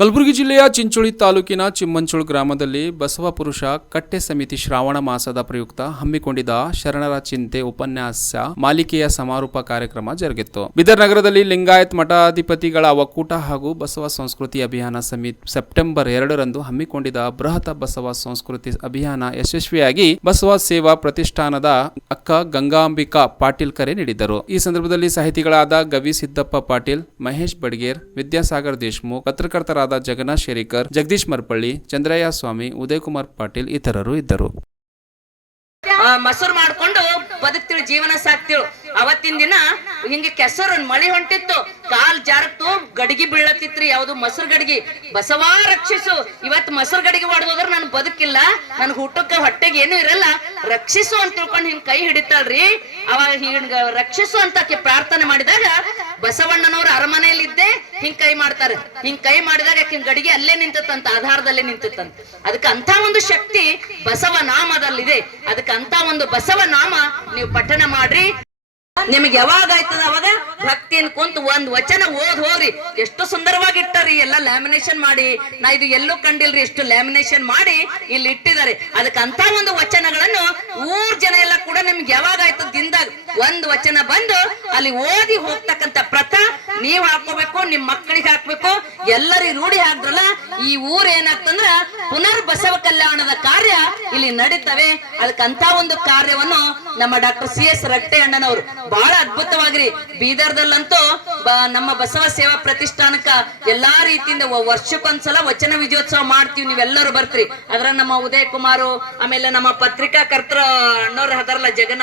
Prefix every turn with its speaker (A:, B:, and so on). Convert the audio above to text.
A: ಕಲಬುರಗಿ ಜಿಲ್ಲೆಯ ಚಿಂಚೋಳಿ ತಾಲೂಕಿನ ಚಿಮ್ಮಂಚೋಳ್ ಗ್ರಾಮದಲ್ಲಿ ಬಸವ ಪುರುಷ ಕಟ್ಟೆ ಸಮಿತಿ ಶ್ರಾವಣ ಮಾಸದ ಪ್ರಯುಕ್ತ ಹಮ್ಮಿಕೊಂಡಿದ್ದ ಶರಣರ ಚಿಂತೆ ಉಪನ್ಯಾಸ ಮಾಲಿಕೆಯ ಸಮಾರೋಪ ಕಾರ್ಯಕ್ರಮ ಜರುಗಿತ್ತು. ಬಿದರ್ ನಗರದಲ್ಲಿ ಲಿಂಗಾಯತ್ ಮಠಾಧಿಪತಿಗಳ ಒಕ್ಕೂಟ ಹಾಗೂ ಬಸವ ಸಂಸ್ಕೃತಿ ಅಭಿಯಾನ ಸಮಿತಿ ಸೆಪ್ಟೆಂಬರ್ ಎರಡರಂದು ಹಮ್ಮಿಕೊಂಡಿದ್ದ ಬೃಹತ್ ಬಸವ ಸಂಸ್ಕೃತಿ ಅಭಿಯಾನ ಯಶಸ್ವಿಯಾಗಿ ಬಸವ ಸೇವಾ ಪ್ರತಿಷ್ಠಾನದ ಅಕ್ಕ ಗಂಗಾಂಬಿಕಾ ಪಾಟೀಲ್ ಕರೆ ನೀಡಿದ್ದರು. ಈ ಸಂದರ್ಭದಲ್ಲಿ ಸಾಹಿತಿಗಳಾದ ಗವಿ ಸಿದ್ದಪ್ಪ ಪಾಟೀಲ್, ಮಹೇಶ್ ಬಡ್ಗೇರ್, ವಿದ್ಯಾಸಾಗರ್ ದೇಶ್ಮುಖ್, ಪತ್ರಕರ್ತರಾದ ಜಗನ್ನಾಥ್ ಶೇರಿಕರ್ ಜಗದೀಶ್ ಮರ್ಪಳ್ಳಿ ಚಂದ್ರಯ್ಯ ಸ್ವಾಮಿ ಉದಯಕುಮಾರ್ ಪಾಟೀಲ್ ಇತರರು ಇದ್ದರು.
B: ಮೊಸರು ಮಾಡ್ಕೊಂಡು ಬದುಕ್ತಿಳು, ಜೀವನ ಸಾಕ್ತಿಳು. ಅವತ್ತಿನ ದಿನ ಹಿಂಗೆ ಕೆಸರು ಮಳಿ ಹೊಂಟಿತ್ತು. ಕಾಲ್ ಜಾರತ್ತು, ಗಡಿಗೆ ಬೀಳತ್ತಿತ್ರಿ. ಯಾವ್ದು ಮೊಸರು ಗಡಿಗೆ? ಬಸವ ರಕ್ಷಿಸು. ಇವತ್ ಮೊಸರು ಗಡಿಗೆ ಹೊಡೆದೋದ್ರ ನನ್ ಬದುಕಿಲ್ಲ. ನನ್ ಊಟಕ್ಕ ಹೊಟ್ಟೆಗೆ ಏನು ಇರಲ್ಲ. ರಕ್ಷಿಸು ಅಂತ ತಿಳ್ಕೊಂಡು ಹಿಂಗ್ ಕೈ ಹಿಡಿತಾಳ್ರಿ. ಅವಾಗ ಹಿಂಗ ರಕ್ಷಿಸು ಅಂತ ಪ್ರಾರ್ಥನೆ ಮಾಡಿದಾಗ ಬಸವಣ್ಣನವ್ರ ಅರಮನೆಯಲ್ಲಿ ಇದ್ದೆ ಹಿಂಗ್ ಕೈ ಮಾಡ್ತಾರೆ. ಹಿಂಗ್ ಕೈ ಮಾಡಿದಾಗ ಆಕಿನ ಗಡಿಗೆ ಅಲ್ಲೇ ನಿಂತತ್ತಂತ, ಆಧಾರದಲ್ಲೇ ನಿಂತತ್ತಂತ. ಅದಕ್ಕೆ ಅಂತ ಒಂದು ಶಕ್ತಿ ಬಸವ ನಾಮದಲ್ಲಿದೆ. ಅದಕ್ಕೆ ಅಂತ ಒಂದು ಬಸವ ನಾಮ ನೀವು ಪಠಣ ಮಾಡ್ರಿ. ನಿಮ್ಗೆ ಯಾವಾಗ ಆಯ್ತದ ಅವಾಗ? ಭಕ್ತಿಯನ್ನು ಕುಂತು ಒಂದ್ ವಚನ ಓದ್ ಹೋಗ್ರಿ. ಎಷ್ಟು ಸುಂದರವಾಗಿ ಇಟ್ಟಾರಿ, ಎಲ್ಲ ಲ್ಯಾಮಿನೇಷನ್ ಮಾಡಿ. ನಾ ಇದು ಎಲ್ಲೂ ಕಂಡಿಲ್ರಿ ಎಷ್ಟು ಲ್ಯಾಮಿನೇಷನ್ ಮಾಡಿ ಇಲ್ಲಿ ಇಟ್ಟಿದ್ದಾರೆ. ಅದಕ್ಕೆ ಅಂತ ಒಂದು ವಚನಗಳನ್ನು ಊರ್ ಜನ ಎಲ್ಲ ಕೂಡ ನಿಮ್ಗೆ ಯಾವಾಗ ಆಯ್ತದ ದಿನದಾಗ ಒಂದ್ ವಚನ ಬಂದು ಅಲ್ಲಿ ಓದಿ ಹೋಗ್ತಕ್ಕಂತ ಪ್ರಥ ನೀವ್ ಹಾಕೋಬೇಕು ನಿಮ್ ಮಕ್ಕಳಿಗೆ ಹಾಕ್ಬೇಕು, ಎಲ್ಲರಿಗೂ ರೂಢಿ ಹಾಕ್ದ್ರಲ್ಲ ಈ ಊರ್ ಏನಾಗ್ತಂದ್ರ ಪುನರ್ ಬಸವ ಕಲ್ಯಾಣದ ಕಾರ್ಯ ಇಲ್ಲಿ ನಡೀತವೆ. ಅದಕ್ಕಂತ ಒಂದು ಕಾರ್ಯವನ್ನು ನಮ್ಮ ಡಾಕ್ಟರ್ ಸಿ ಎಸ್ ರಟ್ಟೆ ಅಣ್ಣನವರು ಬಹಳ ಅದ್ಭುತವಾಗಿರಿ. ಬೀದರ್ದಲ್ಲಂತೂ ನಮ್ಮ ಬಸವ ಸೇವಾ ಪ್ರತಿಷ್ಠಾನಕ್ಕ ಎಲ್ಲಾ ರೀತಿಯಿಂದ ವರ್ಷಕ್ಕೊಂದ್ಸಲ ವಚನ ವಿಜಯೋತ್ಸವ ಮಾಡ್ತೀವಿ ನೀವೆಲ್ಲರೂ ಬರ್ತೀರಿ. ಅದ್ರ ನಮ್ಮ ಉದಯ್ ಕುಮಾರು ಆಮೇಲೆ ನಮ್ಮ ಪತ್ರಿಕಾ ಕರ್ತರ ಅಣ್ಣವ್ರ ಅದರಲ್ಲ ಜಗನ್ನಾಥ್